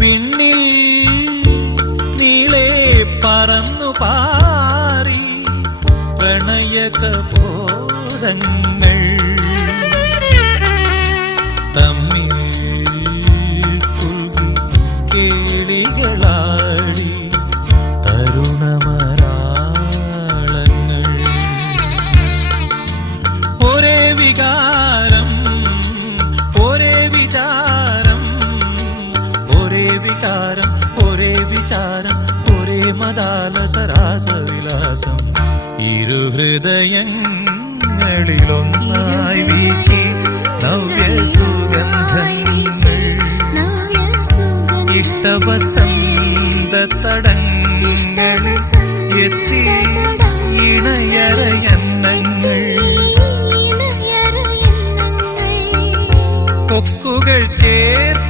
വിണ്ണിൽ നീളെ പറന്നു പാറി പ്രണയകബോധങ്ങൾ തമ്മിൽ കുൽകി കേളികളാടി തരുണമരാളങ്ങൾ ഒരേ വികാരം ഒരേ വിചാരം ഒരേ വികാരം ഒരേ വിചാരം ഒരേ മദാലസരാസവിലാസം ഇരു ഹൃദയങ്ങളിലൊന്നായി വീശി നവ്യസുഗന്ധങ്ങൾ ഇഷ്ടവസന്തതടങ്ങൾ എത്തി ഇണയറയന്നങ്ങൾ കൊക്കുകൾ ചേർത്ത്